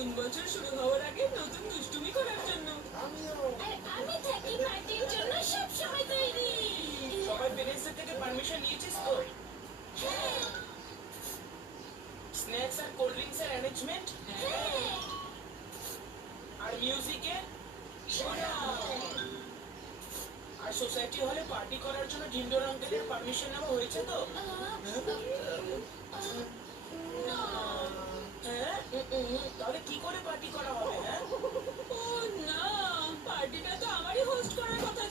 নতুন বছর শুরু হওয়ার আগে নতুন দুষ্টুমি করার জন্য। আর আমি থাকি পার্টির জন্য সব সময় তৈরি। সবাই পেরেন্টসদের থেকে পারমিশন নিয়েছিস তো? হ্যাঁ স্ন্যাক্স আর কোল্ড ড্রিঙ্কস এর অ্যারেঞ্জমেন্ট হ্যাঁ আর মিউজিকে আর সোসাইটি হলে পার্টি করার জন্য জিন্ডোর আঙ্কেলের পারমিশন নেওয়া হয়েছে তো? হ্যাঁ তাহলে কি করে পার্টি করা হবে? হ্যাঁ ও না, পার্টিটা তো আমারই হোস্ট করার কথা